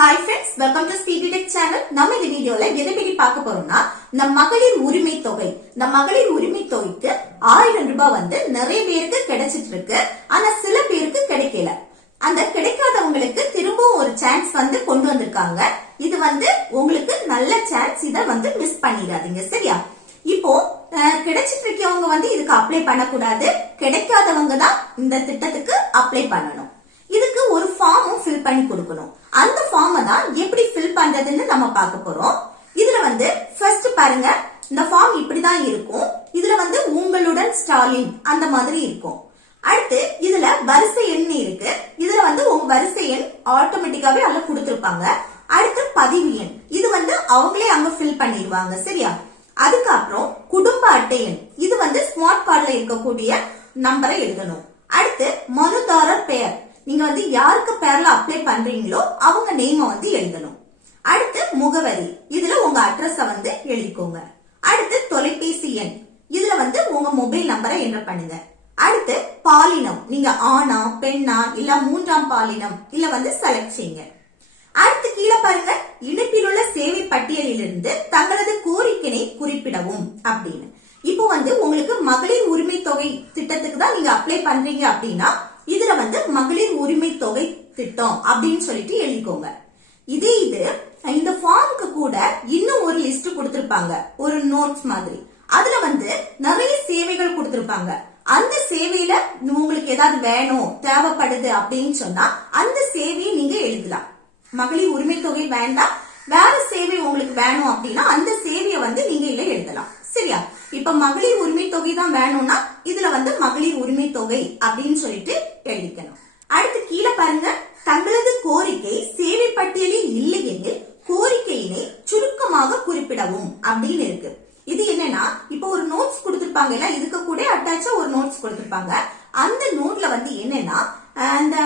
Hi friends, welcome to Speedy Tech channel. நம்ம இந்த வீடியோல எதை பத்தி பார்க்க போறோம்னா நம் மகளிர் உரிமை தொகை. நம் மகளிர் உரிமை தொகைக்கு 1000 ரூபாய் வந்து நிறைய பேருக்கு கிடைச்சிட்டு இருக்கு. ஆனா சில பேருக்கு கிடைக்கல. அந்த கிடைக்காதவங்களுக்கு திரும்பவும் ஒரு சான்ஸ் வந்து கொண்டு வந்திருக்காங்க. இது வந்து உங்களுக்கு நல்ல சான்ஸ், இத வந்து மிஸ் பண்ணிடாதீங்க, சரியா? இப்போ கிடைச்சிட்டு இருக்கவங்க வந்து இதுக்கு அப்ளை பண்ணக்கூடாது. கிடைக்காதவங்க தான் இந்த திட்டத்துக்கு அப்ளை பண்ணணும். இதுக்கு ஒரு ஃபார்மும் ஃபில் பண்ணி கொடுக்கணும். அந்த ஃபார்மை தான் எப்படி ஃபில் பண்றதுன்னு நம்ம பார்க்க போறோம். இதுல வந்து ஃபர்ஸ்ட் பாருங்க, இந்த ஃபார்ம் இப்படிதான் இருக்கும். இதுல வந்து உங்களுடன் ஸ்டாலின் அந்த மாதிரி இருக்கும். அடுத்து இதுல வரிசை எண் இருக்கு. இதுல வந்து உங்க வரிசை எண் ஆட்டோமேட்டிக்காவே அதுல கொடுத்திருப்பாங்க. அடுத்து பதிவு எண், இது வந்து அவங்களே அங்க ஃபில் பண்ணிடுவாங்க, சரியா? அதுக்கப்புறம் குடும்ப அட்டை எண், இது வந்து ஸ்மார்ட் கார்டுல இருக்கக்கூடிய நம்பரை எழுதணும். அடுத்து மனுதாரர் பெயர், நீங்க வந்து யாருக்கு பேர்ல அப்ளை பண்றீங்களோ அவங்க நேம வந்து எழுதணும். அடுத்து முகவரி, இதுல உங்க அட்ரஸ வந்து எழுதிக்கோங்க. அடுத்து தொலைபேசி எண், இதுல வந்து உங்க மொபைல் நம்பரை என்டர் பண்ணுங்க. அடுத்து பாலினம், நீங்க ஆணா பெண்ணா இல்ல மூன்றாம் பாலினம் இல்ல வந்து செலக்ட் செய்யுங்க. அடுத்து கீழே பாருங்க, இணைப்பில் உள்ள சேவை பட்டியலிலிருந்து தங்களது கோரிக்கையை குறிப்பிடவும் அப்படின்னு. இப்போ வந்து உங்களுக்கு மகளிர் உரிமை தொகை திட்டத்துக்கு தான் நீங்க அப்ளை பண்றீங்க அப்படின்னா இதுல வந்து மகளிர் உரிமை தொகை திட்டம் அப்படின்னு சொல்லிட்டு எழுதிக்கோங்க. இது இந்த ஃபார்முக்கு கூட இன்னும் ஒரு லிஸ்ட் கொடுத்திருப்பாங்க, ஒரு நோட்ஸ் மாதிரி. அதுல வந்து நிறைய சேவைகள் கொடுத்திருப்பாங்க. அந்த சேவையில உங்களுக்கு ஏதாவது வேணும் தேவைப்படுது அப்படின்னு சொன்னா அந்த சேவையை நீங்க எழுதலாம். மகளிர் உரிமை தொகை வேண்டாம், வேற சேவை உங்களுக்கு வேணும் அப்படின்னா அந்த சேவையை வந்து நீங்க இல்ல எழுதலாம், சரியா? இப்ப மகளிர் உரிமை தொகை தான் வேணும்னா இதுல வந்து மகளிர் உரிமை தொகை அப்படின்னு சொல்லிட்டு எழுதிக்கணும். அடுத்து கீழே பாருங்க, தங்களது கோரிக்கை சேவை பட்டியலில் இல்லை எனில் கோரிக்கையினை சுருக்கமாக குறிப்பிடவும் அப்படின்னு இருக்கு. இது என்னன்னா, இப்ப ஒரு நோட்ஸ் கொடுத்திருப்பாங்க இல்ல, இதுக்கு கூட அட்டாச்சா ஒரு நோட்ஸ் கொடுத்திருப்பாங்க. அந்த நோட்ல வந்து என்னன்னா அந்த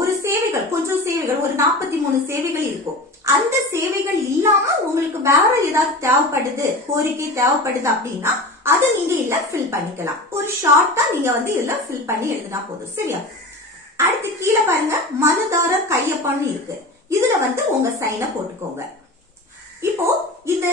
ஒரு சேவைகள், கொஞ்சம் சேவைகள், ஒரு 43 சேவைகள் இருக்கும். அந்த சேவைகள் இல்லாம உங்களுக்கு வேற ஏதாவது தேவைப்படுது, கோரிக்கை தேவைப்படுது அப்படின்னா அது நீங்க இல்ல ஃபில் பண்ணிக்கலாம். ஒரு ஷார்ட்டா நீங்க வந்து இதுல ஃபில் பண்ணி எழுதினா போதும், சரியா? அடுத்து கீழே பாருங்க, மனுதாரர் கையொப்பம்னு இருக்கு. இதுல வந்து உங்க சைன போட்டுக்கோங்க. இப்போ இந்த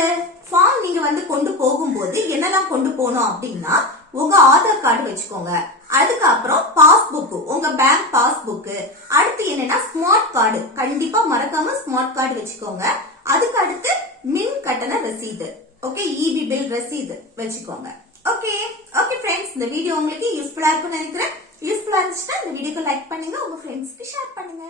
ஃபார்ம் நீங்க வந்து கொண்டு போகும்போது என்னெல்லாம் கொண்டு போகணும் அப்படின்னா, உங்க ஆதார் கார்டு வச்சுக்கோங்க. அதுக்கப்புறம் பாஸ்புக், உங்க பேங்க் பாஸ்புக். அடுத்து என்னன்னா ஸ்மார்ட் கார்டு, கண்டிப்பா மறக்காம ஸ்மார்ட் கார்டு வச்சுக்கோங்க. அதுக்கு அடுத்து மின் கட்டண ரசீது, ஓகே, இபி பில் ரசீது வச்சுக்கோங்க. ஓகே ஓகே ஃப்ரெண்ட்ஸ், இந்த வீடியோ உங்களுக்கு யூஸ்ஃபுல்லா இருக்கும்னு நினைக்கிறேன். யூஸ்ஃபுல்லா இருந்துச்சுன்னா இந்த வீடியோக்கு லைக் பண்ணுங்க, உங்க ஃப்ரெண்ட்ஸ்க்கு ஷேர் பண்ணுங்க.